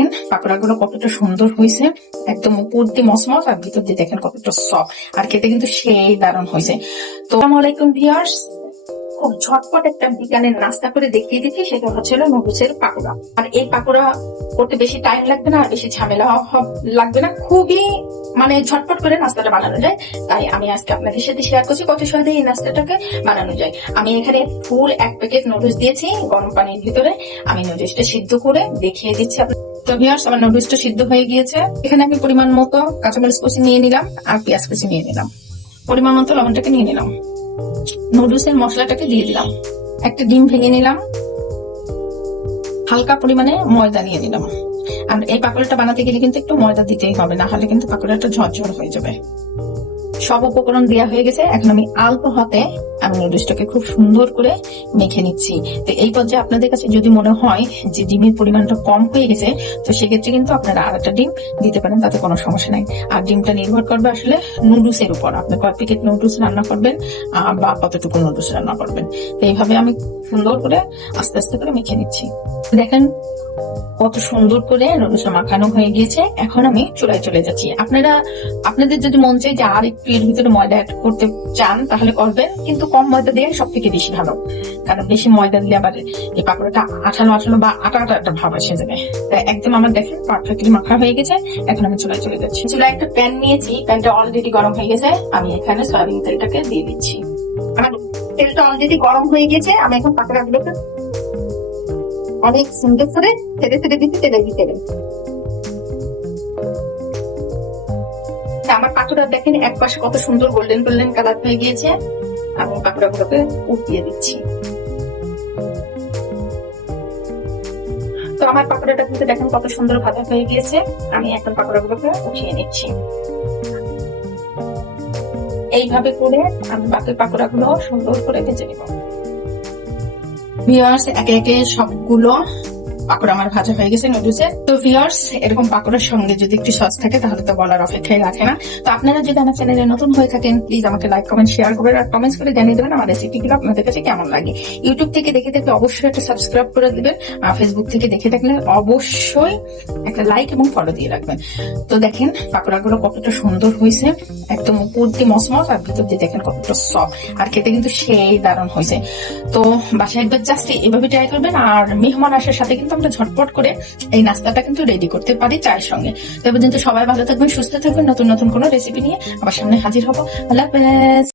দেখেন পাকোড়াগুলো কতটা সুন্দর হয়েছে, একদম উপর দিয়ে মসমস আর ভিতর দিয়ে দেখেন কতটা সফট, আর খেতে কিন্তু সেই দারুণ হয়েছে। তো আসসালামু আলাইকুম ভিউয়ার্স, খুব ঝটপট একটা বিকানের নাস্তা করে দেখিয়ে দিচ্ছি, সেটা হচ্ছিল নুডলসের পাকোড়া। আর এই পাকোড়া করতে বেশি টাইম লাগবে না, আর বেশি ঝামেলা লাগবে না, খুবই মানে ঝটপট করে নাস্তাটা বানানো যায়। তাই আমি আজকে আপনাদের সাথে শেয়ার করছি কত সহজে এই নাস্তাটাকে বানানো যায়। আমি এখানে ফুল 1 প্যাকেট নুডলস দিয়েছি গরম পানির ভিতরে। আমি নুডলসটা সিদ্ধ করে দেখিয়ে দিচ্ছি। তো ভিউয়ার্স, আমার নুডলসটা সিদ্ধ হয়ে গিয়েছে। এখানে আমি পরিমাণ মতো কাঁচামরিচ কুচি নিয়ে নিলাম আর পেঁয়াজ কুচি নিয়ে নিলাম, পরিমাণ মতো লবণটাকে নিয়ে নিলাম, নুডলসের মশলাটাকে দিয়ে দিলাম, একটা ডিম ভেঙে নিলাম, হালকা পরিমাণে ময়দা নিয়ে নিলাম। আর এই পাকোড়াটা বানাতে গেলে কিন্তু একটু ময়দা দিতেই হবে, না হলে কিন্তু পাকোড়াটা ঝরঝর হয়ে যাবে। সব উপকরণ দেওয়া হয়ে গেছে। এখন আমি অল্প হাতে আমি নুডলসটাকে খুব সুন্দর করে মেখে নিচ্ছি। তো এই পর্যায়ে আপনাদের কাছে যদি মনে হয় যে ডিমের পরিমাণটা কম হয়ে গেছে, তো সেক্ষেত্রে কিন্তু আপনারা আরেকটা ডিম দিতে পারেন, তাতে কোনো সমস্যা নাই। আর ডিমটা নির্ভর করবে আসলে নুডলসের উপর, আপনি কয় প্যাকেট নুডলস রান্না করবেন বা কতটুকু নুডলস রান্না করবেন। তো এইভাবে আমি সুন্দর করে আস্তে আস্তে করে মেখে নিচ্ছি। দেখেন কত সুন্দর করে নুডলসটা মাখানো হয়ে গিয়েছে। এখন আমি চুলায় চলে যাচ্ছি। আপনাদের যদি মন চাই যে আর একটু এর ভিতরে ময়দা অ্যাড করতে চান তাহলে করবেন, কিন্তু কম ময়দা দিয়ে সব থেকে বেশি ভালো, কারণ বেশি ময়দা দিলে আবার এই পাকোড়াটা আঠালো আঠালো বা আটা আটা একটা ভাব এসে যাবে। তাই একদম আমার দেখেন পারফেক্টলি মাখা হয়ে গেছে। এখন আমি চুলায় চলে যাচ্ছি। চুলায় একটা প্যান নিয়েছি, প্যানটা অলরেডি গরম হয়ে গেছে। আমি এখানে সয়াবিন তেলটাকে দিয়ে দিচ্ছি। আমার তেলটা অলরেডি গরম হয়ে গেছে। আমি এখন পাকোড়াগুলোকে অনেক সুন্দর করে ছেড়ে ছেড়ে দিচ্ছি তেলের ভিতরে। আমার পাকোড়া দেখেন এক পাশে কত সুন্দর গোল্ডেন গোল্ডেন কালার হয়ে গিয়েছে। আমি পাকোড়াগুলোকে উঠিয়ে দিচ্ছি। তো আমার পাকোড়াটা কিন্তু দেখেন কত সুন্দর ভাজা হয়ে গিয়েছে। আমি এখন পাকোড়াগুলোকে উঠিয়ে নিচ্ছি। এইভাবে করে আমি বাকি পাকোড়াগুলো সুন্দর করে ভেজে নেব। ভিউয়ার্স, একে একে সবগুলো পাকোড়া আমার ভাজা হয়ে গেছে নুডলসের। তো ভিউয়ার্স, এরকম পাকোড়ার সঙ্গে যদি একটু সস থাকে তাহলে তো বলার অপেক্ষায় রাখে না। তো আপনারা যদি আমার চ্যানেলে নতুন হয়ে থাকেন, প্লিজ আমাকে লাইক কমেন্ট শেয়ার করবেন আর কমেন্টস করে জানিয়ে দেবেন আমার রেসিপিগুলো আপনাদের কাছে কেমন লাগে। ইউটিউব থেকে দেখে থাকলে অবশ্যই একটা সাবস্ক্রাইব করে দিবেন, আর ফেসবুক থেকে দেখে থাকলে অবশ্যই একটা লাইক এবং ফলো দিয়ে রাখবেন। তো দেখেন পাকোড়াগুলো কতটা সুন্দর হয়েছে, একদম উপর দিয়ে মসমস আর ভিতর দিয়ে দেখেন কতটা সফট, আর খেতে কিন্তু সেই দারুণ হয়েছে। তো বাসায় একবার জাস্ট এভাবে ট্রাই করবেন। আর মেহমান আসার সাথে কিন্তু আমরা ঝটপট করে এই নাস্তাটা কিন্তু রেডি করতে পারি চায়ের সঙ্গে। তবে কিন্তু সবাই ভালো থাকবেন, সুস্থ থাকবেন, নতুন নতুন কোনো রেসিপি নিয়ে আবার সামনে হাজির হবো। আল্লাহ হাফেজ।